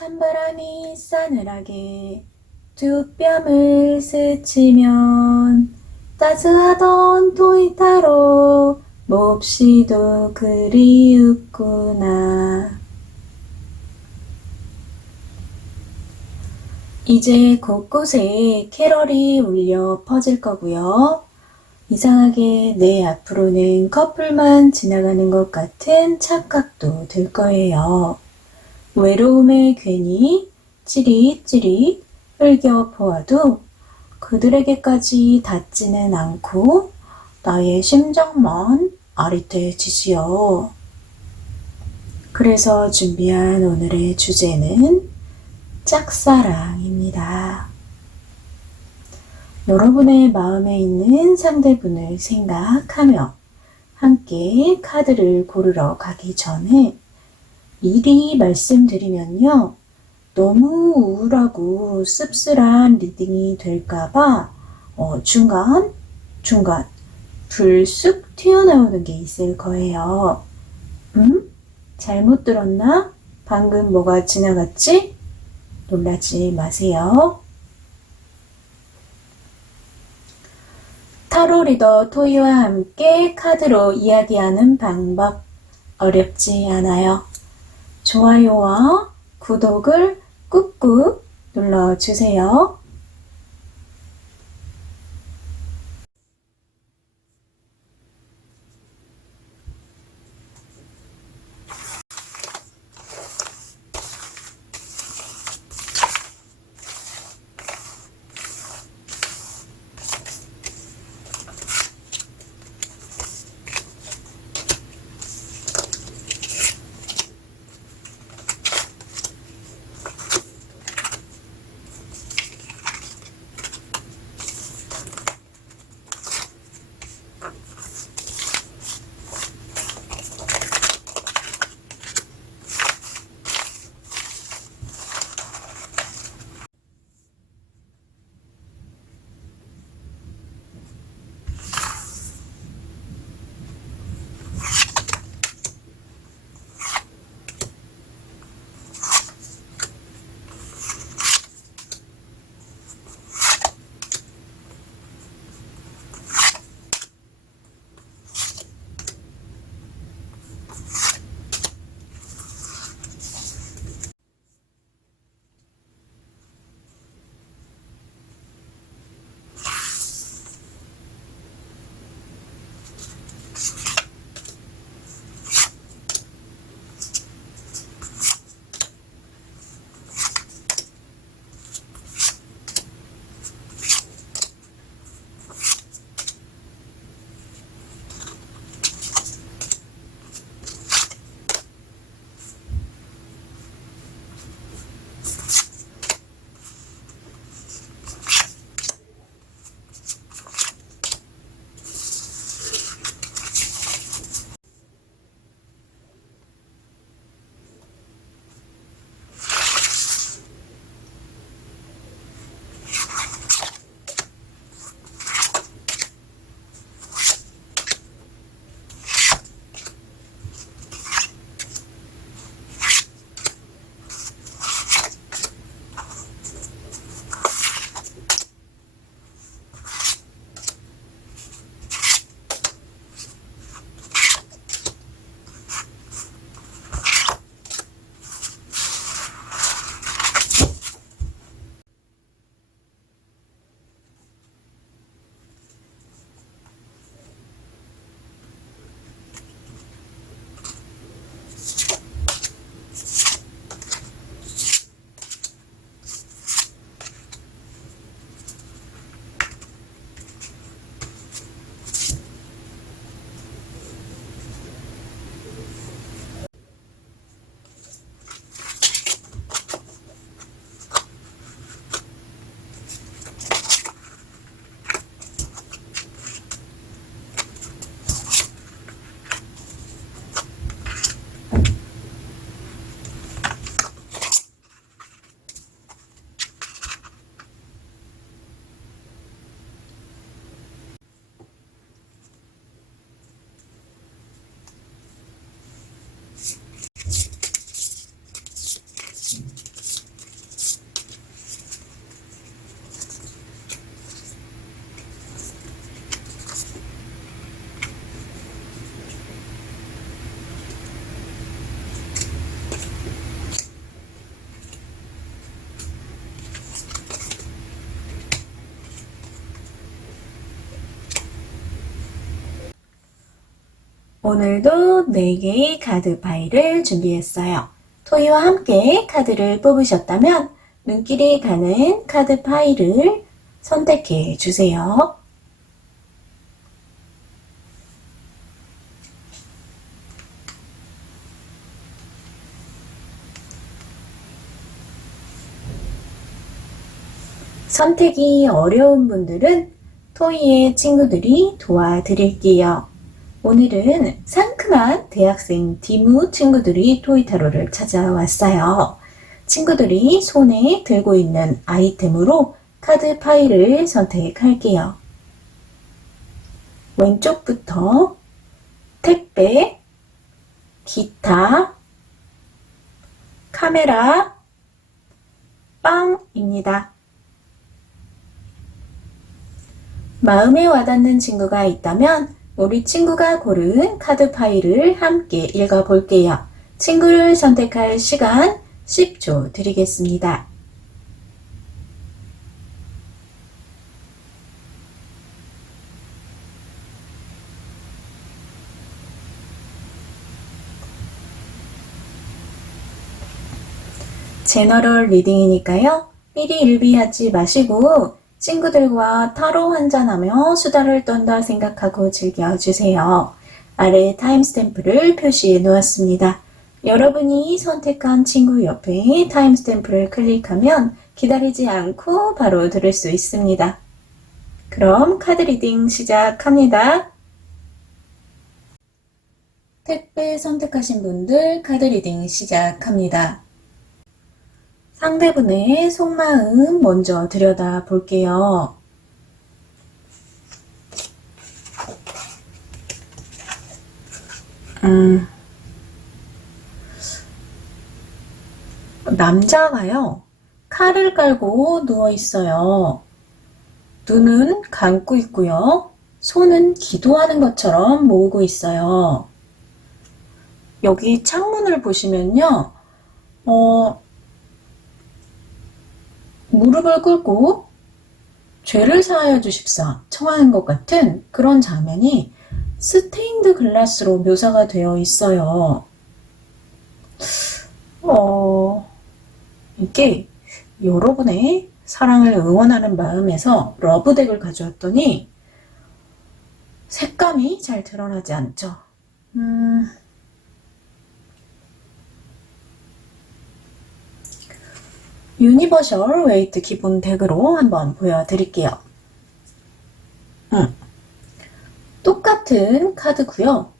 찬바람이 싸늘하게 두 뺨을 스치면 따스하던 토이타로 몹시도 그리웠구나. 이제 곳곳에 캐럴이 울려 퍼질 거고요. 이상하게 내 앞으로는 커플만 지나가는 것 같은 착각도 들 거예요. 외로움에 괜히 찌릿찌릿 흘겨보아도 그들에게까지 닿지는 않고 나의 심정만 아릿해지지요. 그래서 준비한 오늘의 주제는 짝사랑입니다. 여러분의 마음에 있는 상대분을 생각하며 함께 카드를 고르러 가기 전에 미리 말씀드리면요. 너무 우울하고 씁쓸한 리딩이 될까봐 중간 불쑥 튀어나오는 게 있을 거예요. 잘못 들었나? 방금 뭐가 지나갔지? 놀라지 마세요. 타로 리더 토이와 함께 카드로 이야기하는 방법 어렵지 않아요. 좋아요와 구독을 꾹꾹 눌러주세요. 오늘도 4개의 카드 파일을 준비했어요. 토이와 함께 카드를 뽑으셨다면 눈길이 가는 카드 파일을 선택해 주세요. 선택이 어려운 분들은 토이의 친구들이 도와드릴게요. 오늘은 상큼한 대학생 디무 친구들이 토이타로를 찾아왔어요. 친구들이 손에 들고 있는 아이템으로 카드 파일을 선택할게요. 왼쪽부터 택배, 기타, 카메라, 빵입니다. 마음에 와닿는 친구가 있다면 우리 친구가 고른 카드 파일을 함께 읽어볼게요. 친구를 선택할 시간 10초 드리겠습니다. 제너럴 리딩이니까요. 미리 일비하지 마시고 친구들과 타로 한잔하며 수다를 떤다 생각하고 즐겨주세요. 아래 타임스탬프를 표시해 놓았습니다. 여러분이 선택한 친구 옆에 타임스탬프를 클릭하면 기다리지 않고 바로 들을 수 있습니다. 그럼 카드 리딩 시작합니다. 택배 선택하신 분들 카드 리딩 시작합니다. 상대분의 속마음 먼저 들여다 볼게요. 남자가요, 칼을 깔고 누워 있어요. 눈은 감고 있고요. 손은 기도하는 것처럼 모으고 있어요. 여기 창문을 보시면요, 무릎을 꿇고 죄를 사하여 주십사 청하는 것 같은 그런 장면이 스테인드 글라스로 묘사가 되어 있어요. 이게 여러분의 사랑을 응원하는 마음에서 러브덱을 가져왔더니 색감이 잘 드러나지 않죠. 유니버셜 웨이트 기본 덱으로 한번 보여드릴게요. 똑같은 카드고요.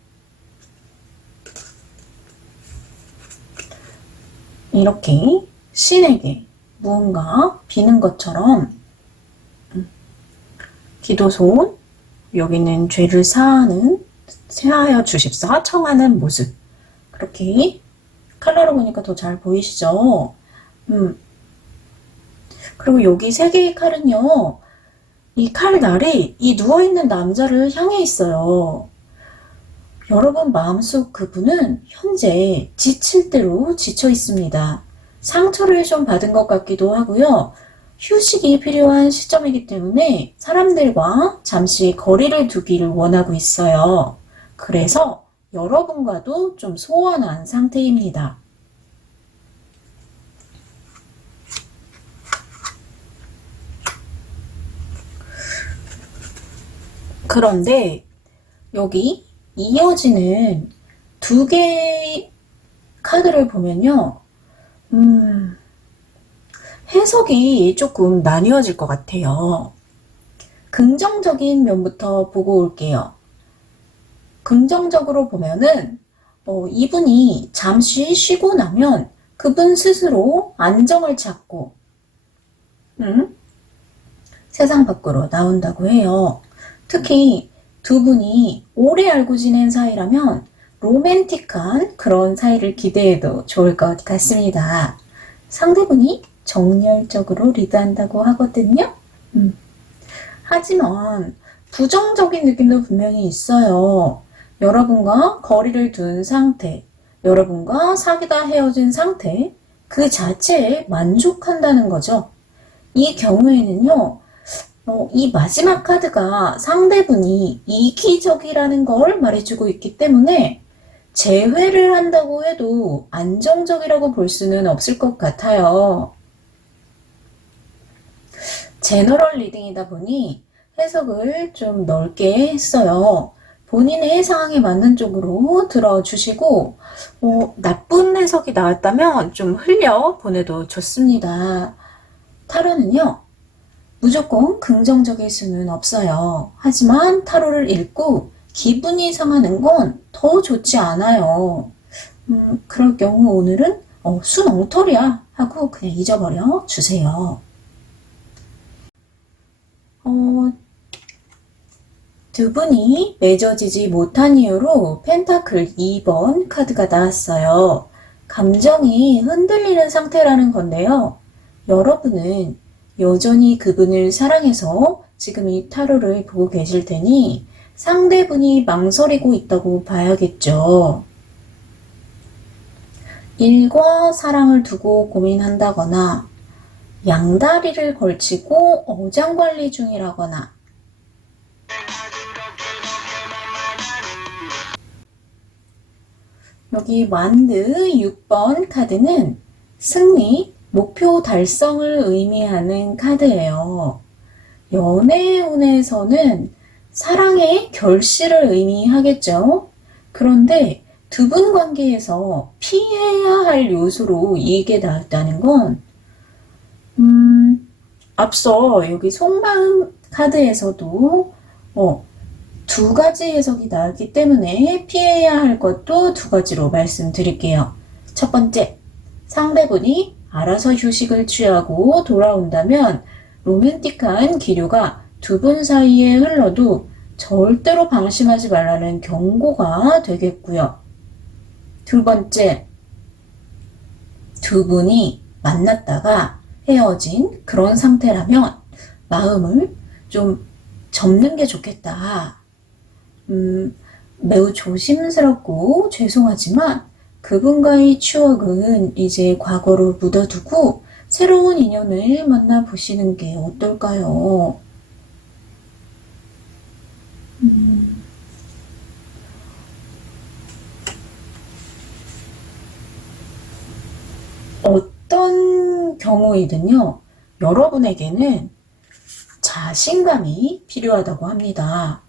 이렇게 신에게 무언가 비는 것처럼 기도손, 여기는 죄를 사하여 주십사 청하는 모습. 그렇게 칼라로 보니까 더 잘 보이시죠? 그리고 여기 3개의 칼은요, 이 칼날이 이 누워있는 남자를 향해 있어요. 여러분 마음속 그분은 현재 지칠 대로 지쳐 있습니다. 상처를 좀 받은 것 같기도 하고요. 휴식이 필요한 시점이기 때문에 사람들과 잠시 거리를 두기를 원하고 있어요. 그래서 여러분과도 좀 소원한 상태입니다. 그런데 여기 이어지는 2개의 카드를 보면요. 해석이 조금 나뉘어질 것 같아요. 긍정적인 면부터 보고 올게요. 긍정적으로 보면은 이분이 잠시 쉬고 나면 그분 스스로 안정을 찾고 세상 밖으로 나온다고 해요. 특히 2분이 오래 알고 지낸 사이라면 로맨틱한 그런 사이를 기대해도 좋을 것 같습니다. 상대분이 정열적으로 리드한다고 하거든요. 하지만 부정적인 느낌도 분명히 있어요. 여러분과 거리를 둔 상태, 여러분과 사귀다 헤어진 상태, 그 자체에 만족한다는 거죠. 이 경우에는요, 이 마지막 카드가 상대분이 이기적이라는 걸 말해주고 있기 때문에 재회를 한다고 해도 안정적이라고 볼 수는 없을 것 같아요. 제너럴 리딩이다 보니 해석을 좀 넓게 했어요. 본인의 상황에 맞는 쪽으로 들어주시고 나쁜 해석이 나왔다면 좀 흘려 보내도 좋습니다. 타로는요. 무조건 긍정적일 수는 없어요. 하지만 타로를 읽고 기분이 상하는 건 더 좋지 않아요. 그럴 경우 오늘은 순 엉터리야 하고 그냥 잊어버려 주세요. 두 분이 맺어지지 못한 이유로 펜타클 2번 카드가 나왔어요. 감정이 흔들리는 상태라는 건데요. 여러분은 여전히 그분을 사랑해서 지금 이 타로를 보고 계실 테니 상대분이 망설이고 있다고 봐야겠죠. 일과 사랑을 두고 고민한다거나 양다리를 걸치고 어장관리 중이라거나 여기 완드 6번 카드는 승리, 목표 달성을 의미하는 카드예요. 연애운에서는 사랑의 결실을 의미하겠죠. 그런데 두 분 관계에서 피해야 할 요소로 이게 나왔다는 건 앞서 여기 속마음 카드에서도 두 가지 해석이 나왔기 때문에 피해야 할 것도 두 가지로 말씀드릴게요. 첫 번째, 상대분이 알아서 휴식을 취하고 돌아온다면 로맨틱한 기류가 두 분 사이에 흘러도 절대로 방심하지 말라는 경고가 되겠고요. 두 번째, 두 분이 만났다가 헤어진 그런 상태라면 마음을 좀 접는 게 좋겠다. 매우 조심스럽고 죄송하지만 그분과의 추억은 이제 과거로 묻어두고 새로운 인연을 만나보시는 게 어떨까요? 어떤 경우이든요, 여러분에게는 자신감이 필요하다고 합니다.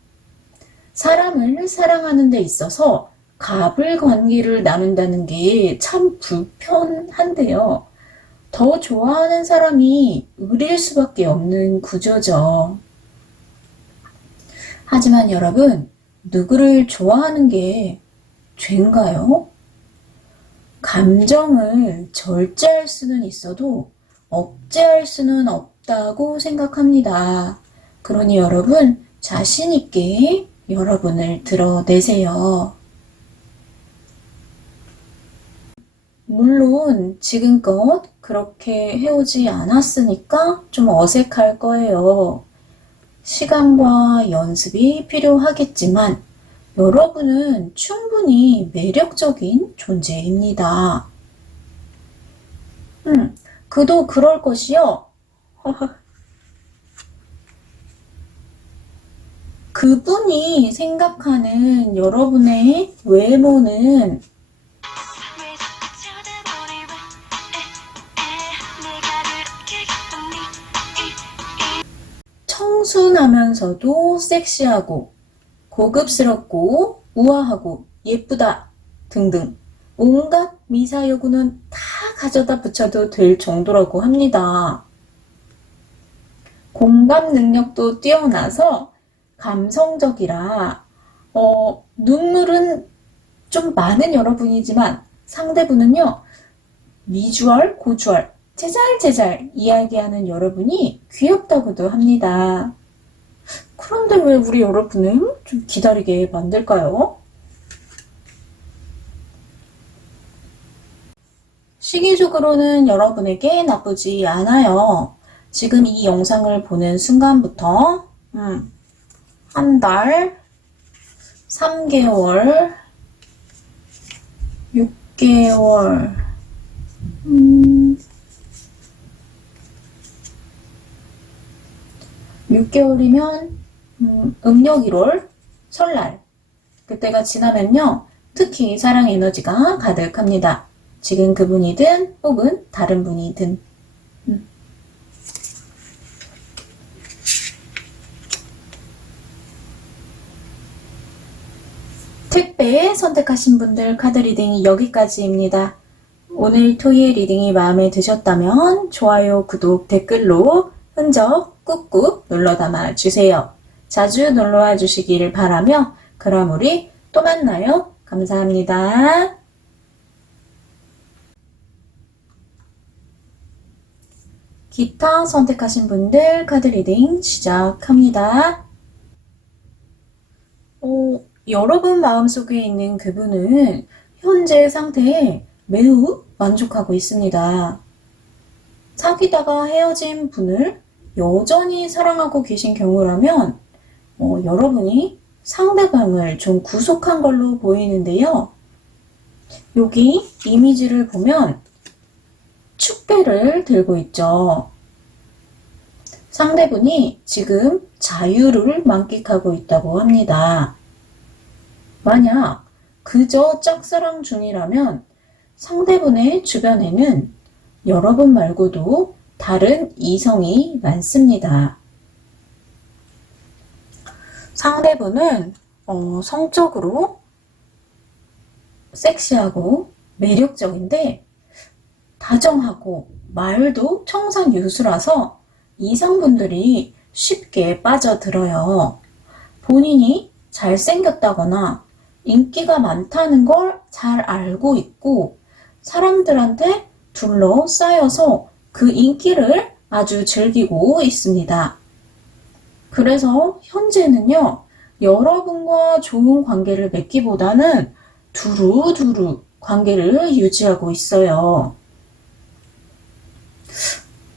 사람을 사랑하는 데 있어서 갑을 관계를 나눈다는 게 참 불편한데요. 더 좋아하는 사람이 의릴 수밖에 없는 구조죠. 하지만 여러분, 누구를 좋아하는 게 죄인가요? 감정을 절제할 수는 있어도 억제할 수는 없다고 생각합니다. 그러니 여러분, 자신 있게 여러분을 드러내세요. 물론 지금껏 그렇게 해오지 않았으니까 좀 어색할 거예요. 시간과 연습이 필요하겠지만 여러분은 충분히 매력적인 존재입니다. 그도 그럴 것이요. 그분이 생각하는 여러분의 외모는 청순하면서도 섹시하고 고급스럽고 우아하고 예쁘다 등등 온갖 미사여구는 다 가져다 붙여도 될 정도라고 합니다. 공감 능력도 뛰어나서 감성적이라 눈물은 좀 많은 여러분이지만 상대분은요, 미주얼, 고주얼, 제잘제잘 이야기하는 여러분이 귀엽다고도 합니다. 그런데 왜 우리 여러분은 좀 기다리게 만들까요? 시기적으로는 여러분에게 나쁘지 않아요. 지금 이 영상을 보는 순간부터 한 달, 3개월, 6개월, 6 6개월이면 음력 1월 설날 그때가 지나면요. 특히 사랑 에너지가 가득합니다. 지금 그분이든 혹은 다른 분이든. 택배 선택하신 분들 카드 리딩이 여기까지입니다. 오늘 토요일 리딩이 마음에 드셨다면 좋아요, 구독, 댓글로 흔적 꾹꾹 눌러 담아 주세요. 자주 놀러와 주시기를 바라며 그럼 우리 또 만나요. 감사합니다. 기타 선택하신 분들 카드 리딩 시작합니다. 여러분 마음속에 있는 그분은 현재 상태에 매우 만족하고 있습니다. 사귀다가 헤어진 분을 여전히 사랑하고 계신 경우라면 여러분이 상대방을 좀 구속한 걸로 보이는데요. 여기 이미지를 보면 축배를 들고 있죠. 상대분이 지금 자유를 만끽하고 있다고 합니다. 만약 그저 짝사랑 중이라면 상대분의 주변에는 여러분 말고도 다른 이성이 많습니다. 상대분은 성적으로 섹시하고 매력적인데 다정하고 말도 청산유수라서 이성분들이 쉽게 빠져들어요. 본인이 잘생겼다거나 인기가 많다는 걸 잘 알고 있고 사람들한테 둘러싸여서 그 인기를 아주 즐기고 있습니다. 그래서 현재는요, 여러분과 좋은 관계를 맺기보다는 두루두루 관계를 유지하고 있어요.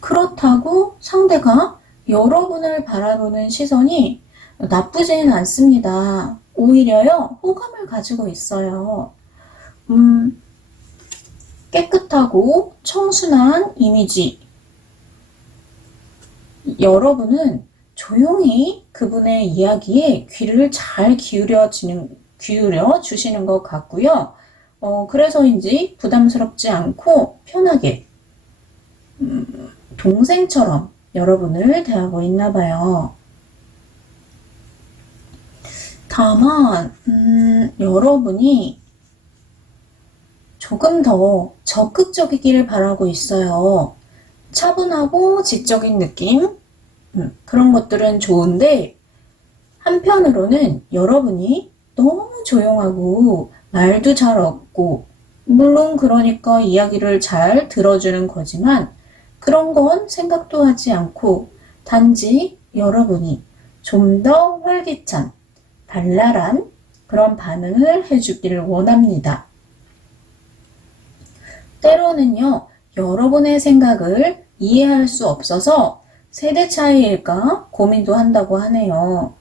그렇다고 상대가 여러분을 바라보는 시선이 나쁘지는 않습니다. 오히려요, 호감을 가지고 있어요. 깨끗하고 청순한 이미지. 여러분은 조용히 그분의 이야기에 귀를 잘 기울여 주시는 것 같고요. 그래서인지 부담스럽지 않고 편하게 동생처럼 여러분을 대하고 있나 봐요. 다만 여러분이 조금 더 적극적이길 바라고 있어요. 차분하고 지적인 느낌? 그런 것들은 좋은데 한편으로는 여러분이 너무 조용하고 말도 잘 없고 물론 그러니까 이야기를 잘 들어주는 거지만 그런 건 생각도 하지 않고 단지 여러분이 좀 더 활기찬, 발랄한 그런 반응을 해주기를 원합니다. 때로는요, 여러분의 생각을 이해할 수 없어서 세대 차이일까 고민도 한다고 하네요.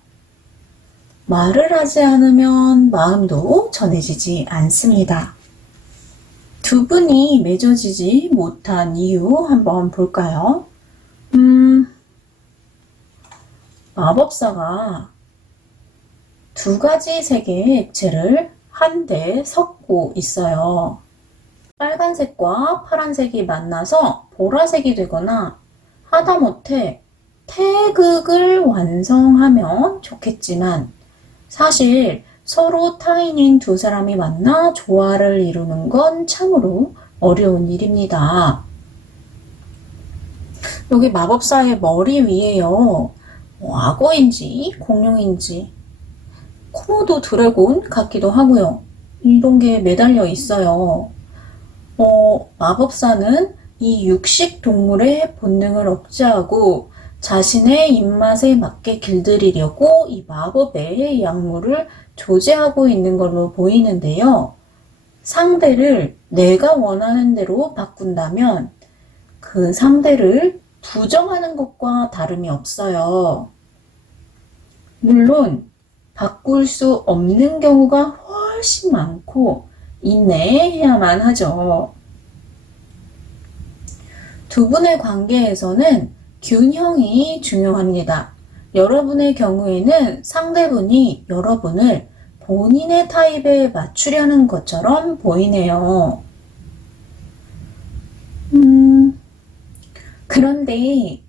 말을 하지 않으면 마음도 전해지지 않습니다. 두 분이 맺어지지 못한 이유 한번 볼까요? 마법사가 두 가지 색의 액체를 한데 섞고 있어요. 빨간색과 파란색이 만나서 보라색이 되거나 하다못해 태극을 완성하면 좋겠지만 사실 서로 타인인 두 사람이 만나 조화를 이루는 건 참으로 어려운 일입니다. 여기 마법사의 머리 위에요. 악어인지 공룡인지 코모도 드래곤 같기도 하고요. 이런 게 매달려 있어요. 마법사는 이 육식 동물의 본능을 억제하고 자신의 입맛에 맞게 길들이려고 이 마법의 약물을 조제하고 있는 걸로 보이는데요. 상대를 내가 원하는 대로 바꾼다면 그 상대를 부정하는 것과 다름이 없어요. 물론 바꿀 수 없는 경우가 훨씬 많고 인내해야만 하죠. 두 분의 관계에서는 균형이 중요합니다. 여러분의 경우에는 상대분이 여러분을 본인의 타입에 맞추려는 것처럼 보이네요. 그런데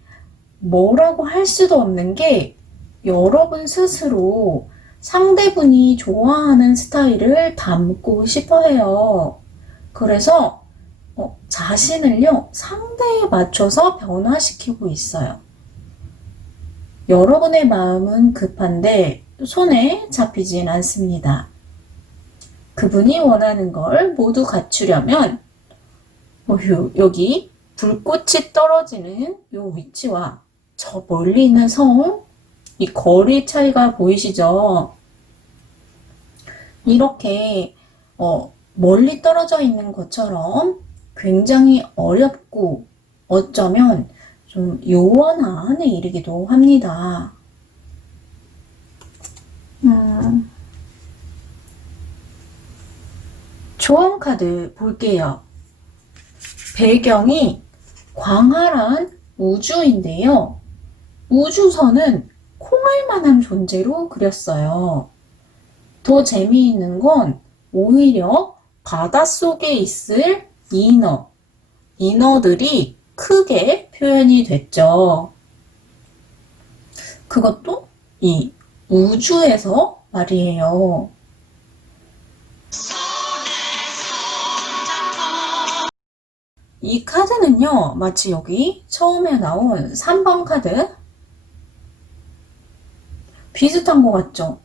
뭐라고 할 수도 없는 게 여러분 스스로 상대분이 좋아하는 스타일을 담고 싶어 해요. 그래서 자신을요, 상대에 맞춰서 변화시키고 있어요. 여러분의 마음은 급한데 손에 잡히진 않습니다. 그분이 원하는 걸 모두 갖추려면 여기 불꽃이 떨어지는 이 위치와 저 멀리 있는 성, 이 거리 차이가 보이시죠? 이렇게 멀리 떨어져 있는 것처럼 굉장히 어렵고 어쩌면 좀 요원한 일이기도 합니다. 조언 카드 볼게요. 배경이 광활한 우주인데요. 우주선은 콩알만한 존재로 그렸어요. 더 재미있는 건 오히려 바닷속에 있을 인어들이 크게 표현이 됐죠. 그것도 이 우주에서 말이에요. 이 카드는요, 마치 여기 처음에 나온 3번 카드 비슷한 것 같죠?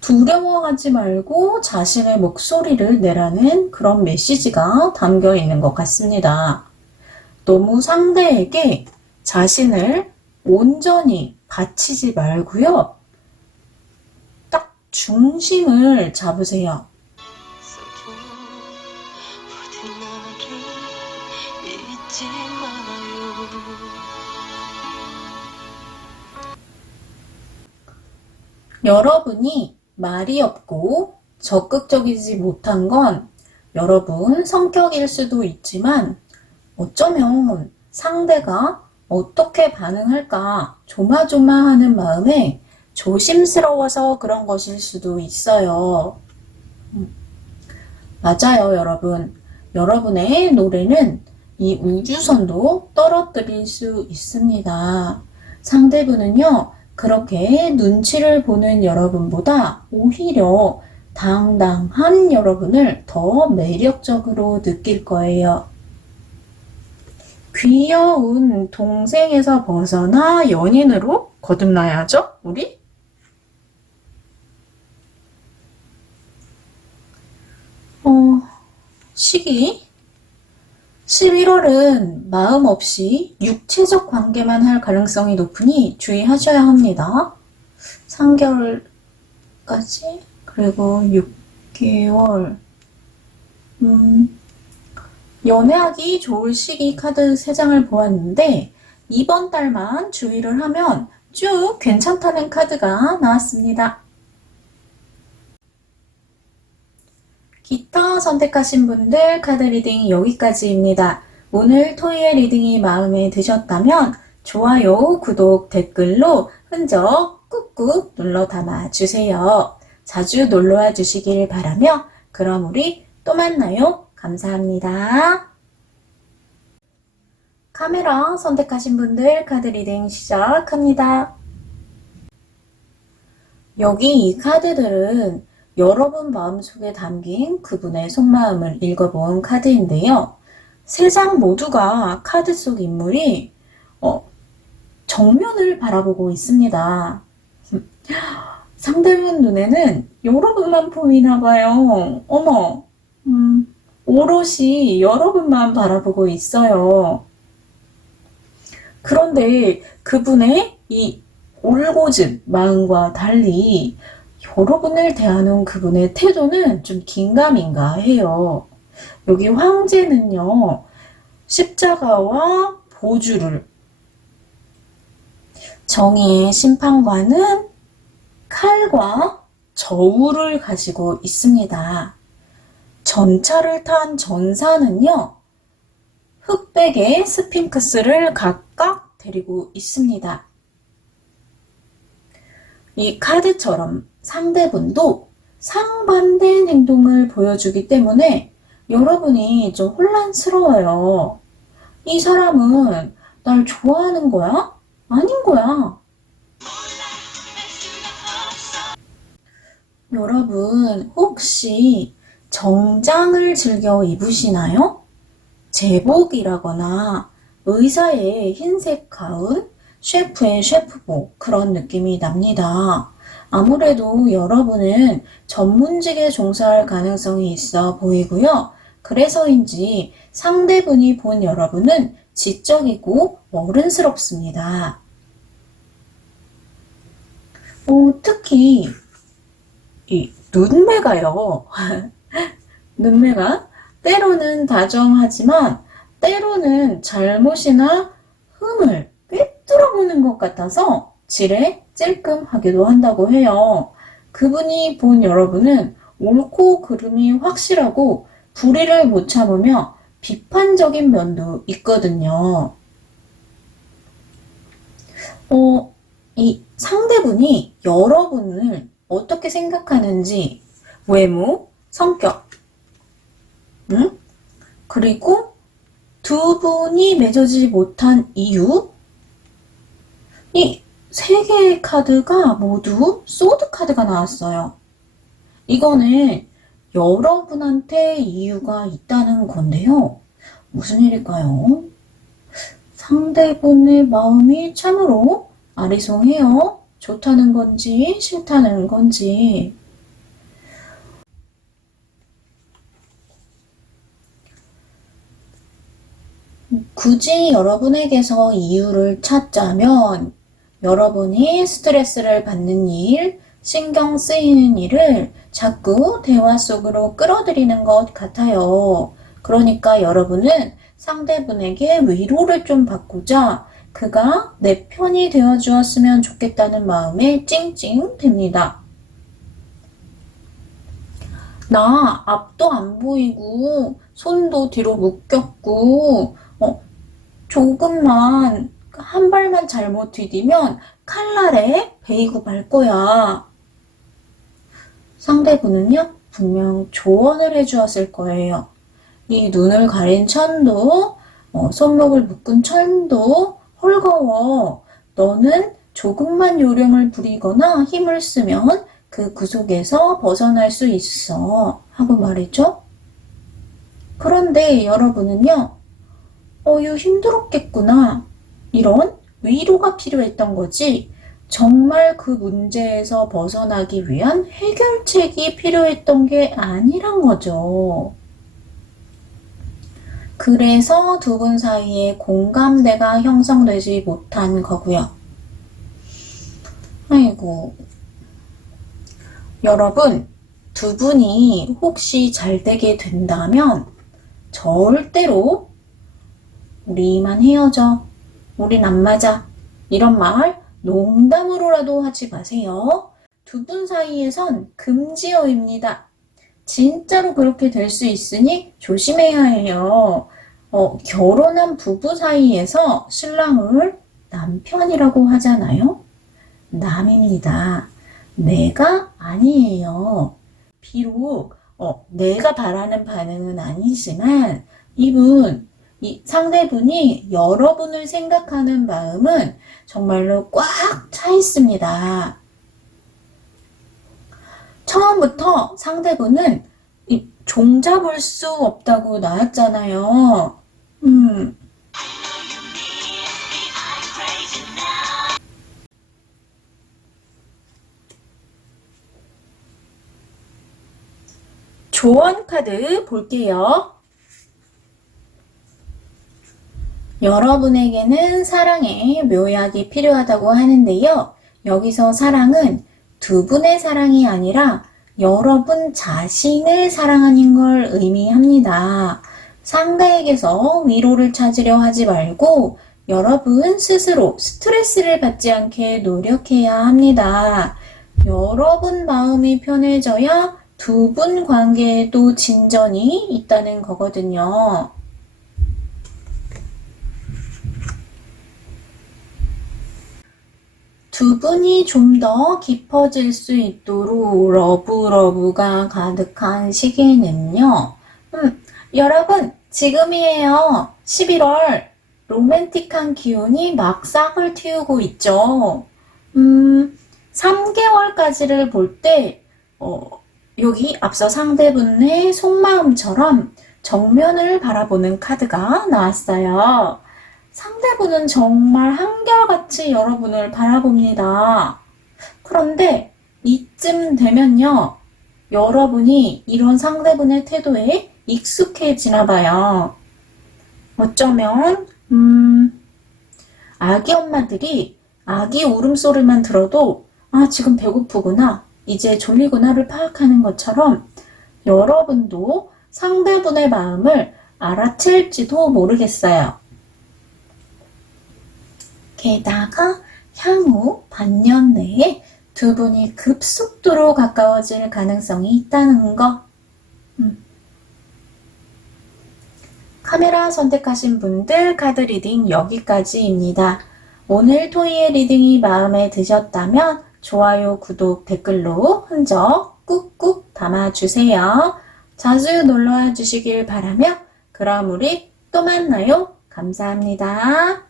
두려워하지 말고 자신의 목소리를 내라는 그런 메시지가 담겨 있는 것 같습니다. 너무 상대에게 자신을 온전히 바치지 말고요. 딱 중심을 잡으세요. 여러분이 말이 없고 적극적이지 못한 건 여러분 성격일 수도 있지만 어쩌면 상대가 어떻게 반응할까 조마조마하는 마음에 조심스러워서 그런 것일 수도 있어요. 맞아요, 여러분. 여러분의 노래는 이 우주선도 떨어뜨릴 수 있습니다. 상대분은요, 그렇게 눈치를 보는 여러분보다 오히려 당당한 여러분을 더 매력적으로 느낄 거예요. 귀여운 동생에서 벗어나 연인으로 거듭나야죠, 우리? 시기 11월은 마음 없이 육체적 관계만 할 가능성이 높으니 주의하셔야 합니다. 3개월까지 그리고 6개월 연애하기 좋을 시기 카드 3장을 보았는데 이번 달만 주의를 하면 쭉 괜찮다는 카드가 나왔습니다. 기타 선택하신 분들 카드 리딩 여기까지입니다. 오늘 토이의 리딩이 마음에 드셨다면 좋아요, 구독, 댓글로 흔적 꾹꾹 눌러 담아주세요. 자주 놀러와 주시길 바라며 그럼 우리 또 만나요. 감사합니다. 카메라 선택하신 분들 카드 리딩 시작합니다. 여기 이 카드들은 여러분 마음속에 담긴 그분의 속마음을 읽어본 카드인데요. 3장 모두가 카드 속 인물이 정면을 바라보고 있습니다. 상대분 눈에는 여러분만 보이나 봐요. 어머, 오롯이 여러분만 바라보고 있어요. 그런데 그분의 이 올곧은 마음과 달리 여러분을 대하는 그분의 태도는 좀 긴가민가 해요. 여기 황제는요, 십자가와 보주를, 정의의 심판관은 칼과 저울을 가지고 있습니다. 전차를 탄 전사는요, 흑백의 스핑크스를 각각 데리고 있습니다. 이 카드처럼 상대분도 상반된 행동을 보여주기 때문에 여러분이 좀 혼란스러워요. 이 사람은 날 좋아하는 거야? 아닌 거야? 여러분, 혹시 정장을 즐겨 입으시나요? 제복이라거나 의사의 흰색 가운, 셰프의 셰프복 그런 느낌이 납니다. 아무래도 여러분은 전문직에 종사할 가능성이 있어 보이고요. 그래서인지 상대분이 본 여러분은 지적이고 어른스럽습니다. 특히 이 눈매가요. 눈매가 때로는 다정하지만 때로는 잘못이나 흠을 꿰뚫어 보는 것 같아서 지레 찔끔하기도 한다고 해요. 그분이 본 여러분은 옳고 그름이 확실하고 불의를 못 참으며 비판적인 면도 있거든요. 이 상대분이 여러분을 어떻게 생각하는지 외모, 성격, 그리고 두 분이 맺어지지 못한 이유, 이 세 개의 카드가 모두 소드 카드가 나왔어요. 이거는 여러분한테 이유가 있다는 건데요. 무슨 일일까요? 상대분의 마음이 참으로 아리송해요. 좋다는 건지 싫다는 건지. 굳이 여러분에게서 이유를 찾자면 여러분이 스트레스를 받는 일, 신경 쓰이는 일을 자꾸 대화 속으로 끌어들이는 것 같아요. 그러니까 여러분은 상대분에게 위로를 좀 받고자 그가 내 편이 되어 주었으면 좋겠다는 마음에 찡찡댑니다. 나 앞도 안 보이고 손도 뒤로 묶였고 조금만 한 발만 잘못 디디면 칼날에 베이고 말 거야. 상대분은요 분명 조언을 해주었을 거예요. 이 눈을 가린 천도 손목을 묶은 천도 헐거워. 너는 조금만 요령을 부리거나 힘을 쓰면 그 구속에서 벗어날 수 있어 하고 말이죠. 그런데 여러분은요 힘들었겠구나 이런 위로가 필요했던 거지 정말 그 문제에서 벗어나기 위한 해결책이 필요했던 게 아니란 거죠. 그래서 두 분 사이에 공감대가 형성되지 못한 거고요. 아이고, 여러분, 두 분이 혹시 잘 되게 된다면 절대로 우리만 헤어져, 우린 안 맞아 이런 말 농담으로라도 하지 마세요. 두 분 사이에선 금지어입니다. 진짜로 그렇게 될 수 있으니 조심해야 해요. 결혼한 부부 사이에서 신랑을 남편이라고 하잖아요. 남입니다. 내가 아니에요. 비록 내가 바라는 반응은 아니지만 이 상대분이 여러분을 생각하는 마음은 정말로 꽉 차 있습니다. 처음부터 상대분은 종잡을 수 없다고 나왔잖아요. 조언 카드 볼게요. 여러분에게는 사랑의 묘약이 필요하다고 하는데요. 여기서 사랑은 두 분의 사랑이 아니라 여러분 자신을 사랑하는 걸 의미합니다. 상대에게서 위로를 찾으려 하지 말고 여러분 스스로 스트레스를 받지 않게 노력해야 합니다. 여러분 마음이 편해져야 두 분 관계에도 진전이 있다는 거거든요. 두 분이 좀 더 깊어질 수 있도록 러브러브가 가득한 시기는요. 여러분, 지금이에요. 11월. 로맨틱한 기운이 막 싹을 틔우고 있죠. 3개월까지를 볼 때, 여기 앞서 상대분의 속마음처럼 정면을 바라보는 카드가 나왔어요. 상대분은 정말 한결같이 여러분을 바라봅니다. 그런데 이쯤 되면요, 여러분이 이런 상대분의 태도에 익숙해지나 봐요. 어쩌면, 아기 엄마들이 아기 울음소리만 들어도, 아, 지금 배고프구나, 이제 졸리구나를 파악하는 것처럼 여러분도 상대분의 마음을 알아챌지도 모르겠어요. 게다가 향후 반년 내에 두 분이 급속도로 가까워질 가능성이 있다는 거. 카메라 선택하신 분들 카드 리딩 여기까지입니다. 오늘 토이의 리딩이 마음에 드셨다면 좋아요, 구독, 댓글로 흔적 꾹꾹 담아주세요. 자주 놀러와 주시길 바라며 그럼 우리 또 만나요. 감사합니다.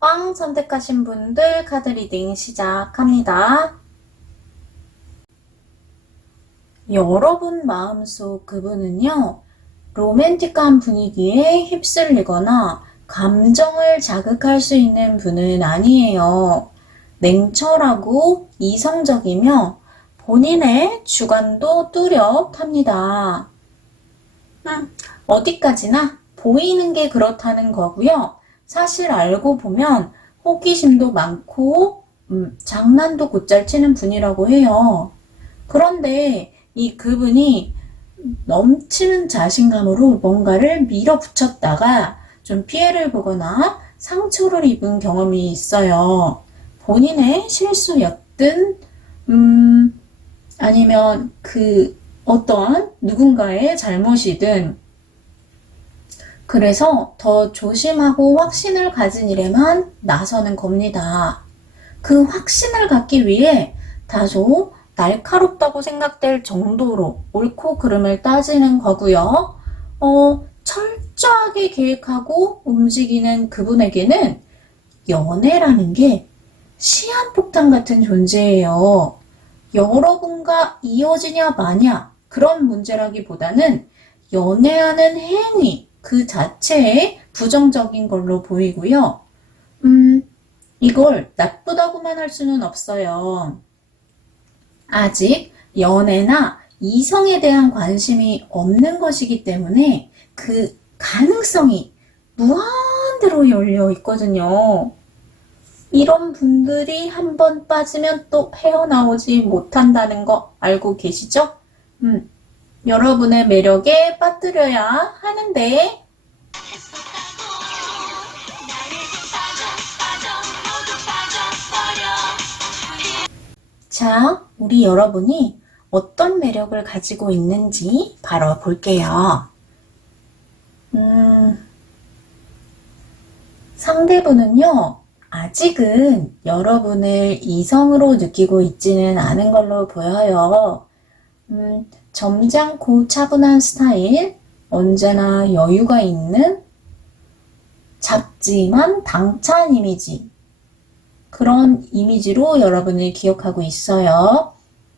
꽝 선택하신 분들 카드 리딩 시작합니다. 여러분 마음속 그분은요, 로맨틱한 분위기에 휩쓸리거나 감정을 자극할 수 있는 분은 아니에요. 냉철하고 이성적이며 본인의 주관도 뚜렷합니다. 어디까지나 보이는 게 그렇다는 거고요. 사실 알고 보면 호기심도 많고 장난도 곧잘 치는 분이라고 해요. 그런데 이 그분이 넘치는 자신감으로 뭔가를 밀어붙였다가 좀 피해를 보거나 상처를 입은 경험이 있어요. 본인의 실수였든 아니면 어떠한 누군가의 잘못이든, 그래서 더 조심하고 확신을 가진 일에만 나서는 겁니다. 그 확신을 갖기 위해 다소 날카롭다고 생각될 정도로 옳고 그름을 따지는 거고요. 철저하게 계획하고 움직이는 그분에게는 연애라는 게 시한폭탄 같은 존재예요. 여러분과 이어지냐 마냐 그런 문제라기보다는 연애하는 행위 그 자체에 부정적인 걸로 보이고요. 이걸 나쁘다고만 할 수는 없어요. 아직 연애나 이성에 대한 관심이 없는 것이기 때문에 그 가능성이 무한대로 열려 있거든요. 이런 분들이 한번 빠지면 또 헤어나오지 못한다는 거 알고 계시죠? 여러분의 매력에 빠뜨려야 하는데, 자, 우리 여러분이 어떤 매력을 가지고 있는지 바로 볼게요. 상대분은요, 아직은 여러분을 이성으로 느끼고 있지는 않은 걸로 보여요. 점잖고 차분한 스타일, 언제나 여유가 있는 작지만 당찬 이미지, 그런 이미지로 여러분을 기억하고 있어요.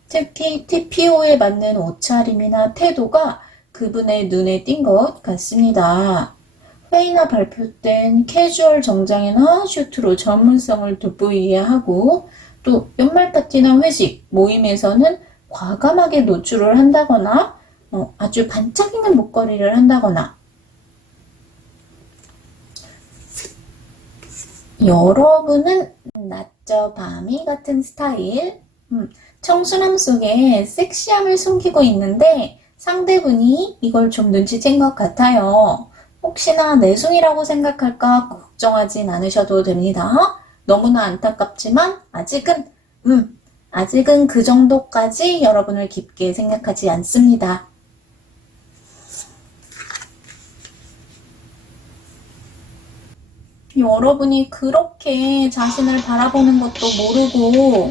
특히 TPO에 맞는 옷차림이나 태도가 그분의 눈에 띈 것 같습니다. 회의나 발표 땐 캐주얼 정장이나 슈트로 전문성을 돋보이게 하고, 또 연말 파티나 회식, 모임에서는 과감하게 노출을 한다거나 아주 반짝이는 목걸이를 한다거나, 여러분은 낮저 밤이 같은 스타일, 청순함 속에 섹시함을 숨기고 있는데 상대분이 이걸 좀 눈치챈 것 같아요. 혹시나 내숭이라고 생각할까 걱정하진 않으셔도 됩니다. 너무나 안타깝지만 아직은 그 정도까지 여러분을 깊게 생각하지 않습니다. 여러분이 그렇게 자신을 바라보는 것도 모르고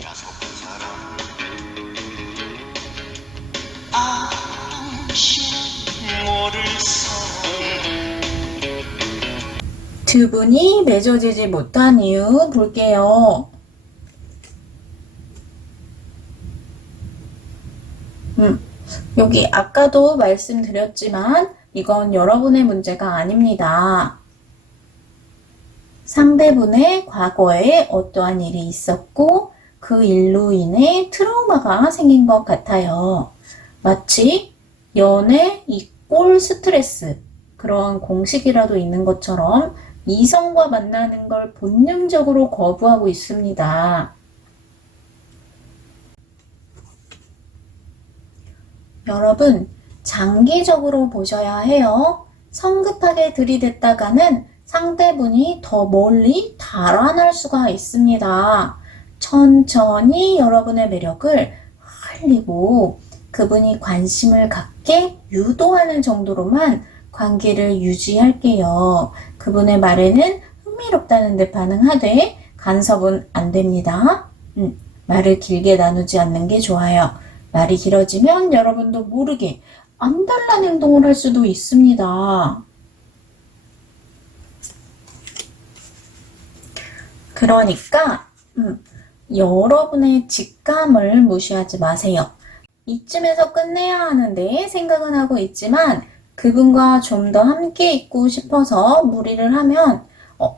두 분이 맺어지지 못한 이유 볼게요. 여기 아까도 말씀드렸지만 이건 여러분의 문제가 아닙니다. 상대분의 과거에 어떠한 일이 있었고 그 일로 인해 트라우마가 생긴 것 같아요. 마치 연애 이꼴 스트레스, 그런 공식이라도 있는 것처럼 이성과 만나는 걸 본능적으로 거부하고 있습니다. 여러분, 장기적으로 보셔야 해요. 성급하게 들이댔다가는 상대분이 더 멀리 달아날 수가 있습니다. 천천히 여러분의 매력을 흘리고 그분이 관심을 갖게 유도하는 정도로만 관계를 유지할게요. 그분의 말에는 흥미롭다는 데 반응하되 간섭은 안 됩니다. 말을 길게 나누지 않는 게 좋아요. 말이 길어지면 여러분도 모르게 안달난 행동을 할 수도 있습니다. 그러니까 여러분의 직감을 무시하지 마세요. 이쯤에서 끝내야 하는데 생각은 하고 있지만 그분과 좀 더 함께 있고 싶어서 무리를 하면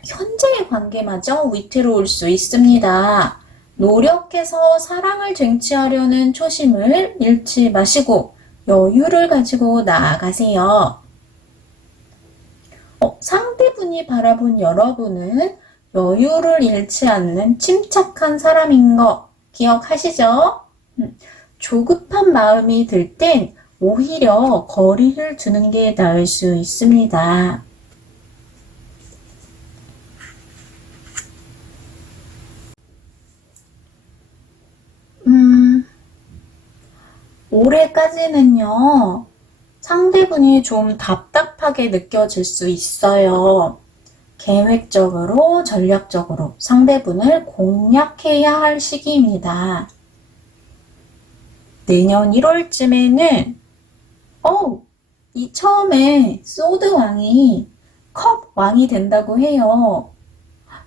현재의 관계마저 위태로울 수 있습니다. 노력해서 사랑을 쟁취하려는 초심을 잃지 마시고 여유를 가지고 나아가세요. 상대분이 바라본 여러분은 여유를 잃지 않는 침착한 사람인 거 기억하시죠? 조급한 마음이 들 땐 오히려 거리를 두는 게 나을 수 있습니다. 올해까지는요, 상대분이 좀 답답하게 느껴질 수 있어요. 계획적으로, 전략적으로 상대분을 공략해야 할 시기입니다. 내년 1월쯤에는 이 처음에 소드 왕이 컵 왕이 된다고 해요.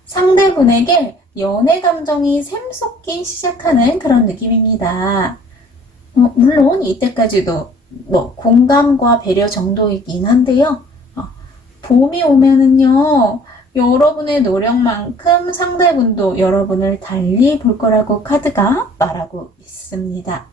상대분에게 연애 감정이 샘솟기 시작하는 그런 느낌입니다. 물론 이때까지도 공감과 배려 정도이긴 한데요. 봄이 오면은요, 여러분의 노력만큼 상대분도 여러분을 달리 볼 거라고 카드가 말하고 있습니다.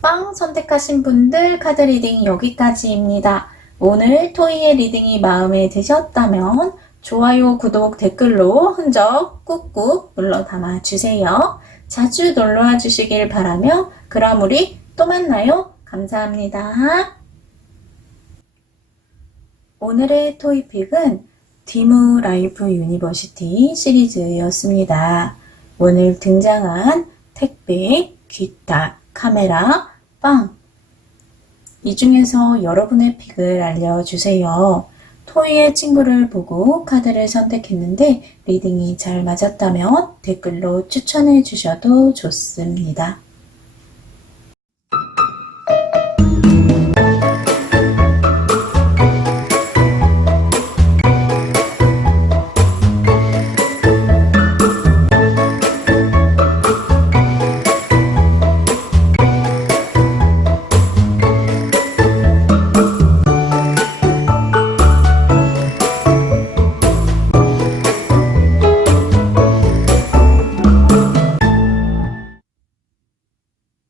빵 선택하신 분들 카드 리딩 여기까지입니다. 오늘 토이의 리딩이 마음에 드셨다면 좋아요, 구독, 댓글로 흔적 꾹꾹 눌러 담아주세요. 자주 놀러와 주시길 바라며 그럼 우리 또 만나요. 감사합니다. 오늘의 토이픽은 디무 라이프 유니버시티 시리즈였습니다. 오늘 등장한 택배, 귀타, 카메라, 빵, 이 중에서 여러분의 픽을 알려주세요. 토이의 친구를 보고 카드를 선택했는데 리딩이 잘 맞았다면 댓글로 추천해 주셔도 좋습니다.